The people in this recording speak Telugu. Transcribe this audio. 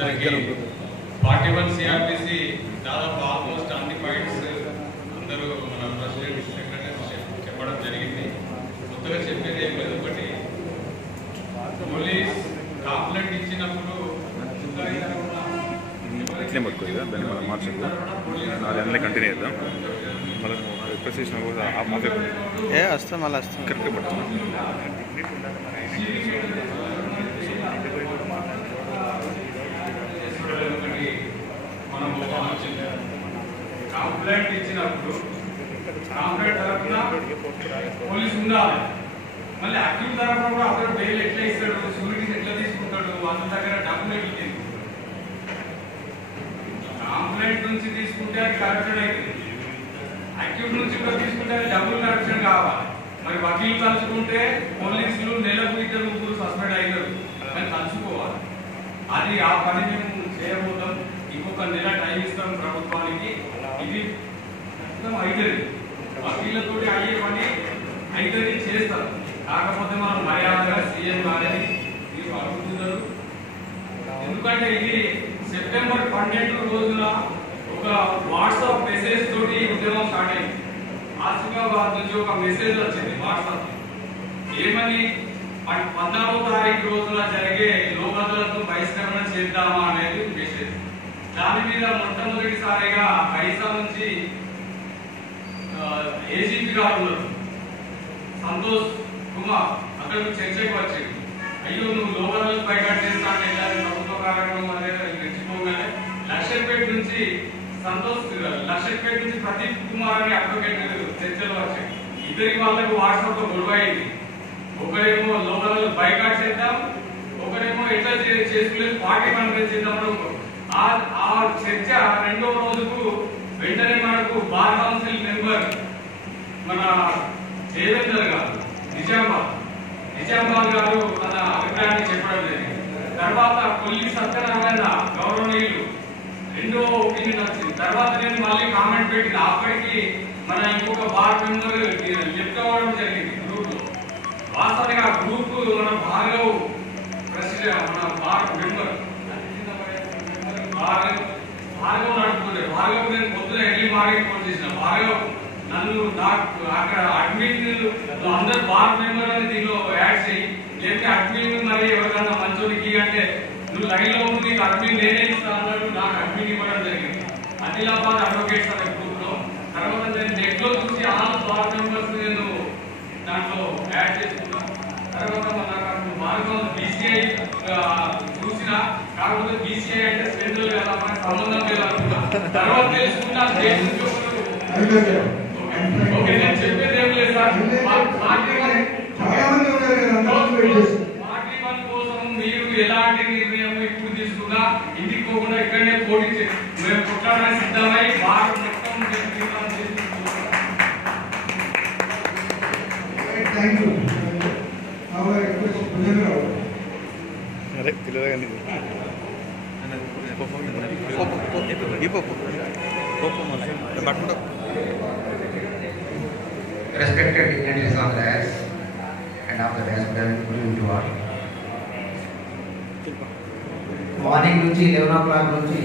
41 సిఆర్పిసి దాదాపు ఆల్మోస్ట్ అన్ని పాయింట్స్ అందరూ మన ప్రెసిడెంట్ సెక్రటరీ చెప్పడం జరిగింది. కొత్తగా చెప్పేది ఏం లేదు. ఒకటి, పోలీస్ కంప్లైంట్ ఇచ్చినప్పుడు ఇట్లే పట్టుకోదు కదా, దాన్ని మనం మార్చదు. అది అందులో కంటిన్యూ చేద్దాం. మళ్ళీ రిక్వెస్ట్ చేసినా కూడా వస్తాం, మళ్ళీ వస్తాం. కరెక్ట్గా పట్టుకున్నాం. మనం కంప్లైంట్ ఇచ్చినప్పుడు కంప్లైంట్ తరఫున పోలీసు ఉండాలి. మళ్ళీ అక్యూజ్ తరఫున కూడా అతను బెయిల్ ఎట్లా ఇస్తాడు, షూరిటీస్ ఎట్లా తీసుకుంటాడు, వాళ్ళ దగ్గర డబ్బులు ఎట్లా కంప్లైంట్ నుంచి తీసుకుంటే అది కరప్షన్ అవుతుంది. అక్యూజ్ నుంచి కూడా తీసుకుంటే అది డబ్బులు కరప్షన్ కావాలి. మరి వకీలు తలుచుకుంటే పోలీసులు నెలకు 2-3 సస్పెండ్ అయినారు, కానీ తలుచుకోవాలి. అది ఆ పని మేము చేయబోతాం. ఇంకొక నెల టైం ఇస్తాం ప్రభుత్వానికి. ఇది అవుతుంది, వకీళ్ళతో అయ్యే పని అవుతుంది, చేస్తారు. కాకపోతే మనం మర్యాదగా సీఎం గారిని మీరు అడుగుతున్నారు. ఎందుకంటే ఇది సెప్టెంబర్ 12 రోజున ఒక వాట్సాప్ మెసేజ్ తోటి ఉద్యమం స్టార్ట్ అయింది. ఆసిఫాబాద్ నుంచి ఒక మెసేజ్ వచ్చింది వాట్సాప్. ఏమని, 14వ తారీఖు రోజున జరిగే లోకదళతో బహిష్కరణ చేద్దామా అనేది మెసేజ్. దాని మీద మొట్టమొదటిసారిగా పైసా నుంచి ఏజీపీ గారు ఉన్నారు, సంతోష్ కుమార్, అతను చర్చకు వచ్చాడు. అయ్యో నువ్వు లోకదళ బైకాట్ చేస్తా అంటే ప్రభుత్వ కార్యక్రమం అనేది రెచ్చిపోగానే లక్షపేట నుంచి లక్షపేట నుంచి ప్రదీప్ కుమార్ అని అడ్వకేట్ చర్చలు వచ్చాయి. ఇద్దరికి వాళ్ళకు వాట్సాప్ లో గొడవ అయింది. ఒకరేమో లోకల్ బైకాట్ చేద్దాం, ఒకరేమో ఎట్లా చేసుకునేది పార్టీ కన్వెన్స్ చేద్దాం. ఆ చర్చ 2వ రోజుకు వెంటనే మనకు బార్ కౌన్సిల్ మెంబర్ మన దేవేందర్ గారు నిజామాబాద్ గారు తన అభిప్రాయాన్ని చెప్పడం జరిగింది. తర్వాత కొల్లి సత్యనారాయణ గౌరవనీయులు 2వ ఒపీనియన్ వచ్చింది. తర్వాత నేను మళ్ళీ కామెంట్ పెట్టిన. అప్పటికి మన ఇంకొక బార్ మెంబర్ లెఫ్ట్ అవ్వడం జరిగింది గ్రూప్ లో. వాస్తవానికి ఆ గ్రూప్ మన భార్గవ్ ప్రెసిడెంట్, మన బార్ మెంబర్ భార్గవ్ నడుపుతుండే. భార్గవ్ నేను పొద్దున ఎర్లీ మార్నింగ్ ఫోన్ చేసిన. భార్గవ్ నన్ను అక్కడ అడ్మిన్ అందరు బార్ మెంబర్ అని దీనిలో యాడ్ చేయి, లేకపోతే అడ్మిన్ మరి ఎవరికన్నా మంచోనికి అంటే నువ్వు లైన్ లో ఉంది, నీకు అడ్మిన్ నేనే ఇస్తాను అన్నట్టు నాకు అడ్మిన్ ఇవ్వడం జరిగింది. ఆదిలాబాద్ అడ్వకేట్స్ అనే గ్రూప్ లో. తర్వాత నేను నెట్ లో చూసి ఆల్ బార్ మెంబర్స్ నేను దాంట్లో యాడ్ చేసుకున్నాను. తర్వాత నాకు భార్గవ్ బీసీఐ చూసిన, కాకపోతే బీసీఐ అంటే సెంట్రల్ కదా, మనకు సంబంధం లేదు అనుకున్నా. తర్వాత తెలుసుకున్నా ఓకే, నేను చెప్పేది ఏం లేదు సార్. పార్టీ 1 కోసం మీరు ఎలాంటి నిర్ణయం ఇప్పుడు తీసుకున్నా ఇంటికి పోకుండా ఇక్కడనే పోటీ మేము కొట్లాడడానికి సిద్ధమై భారత మొత్తం Respected dignitaries of the dais and of the dais, good evening to all. Morning నుంచి 11 o'clock నుంచి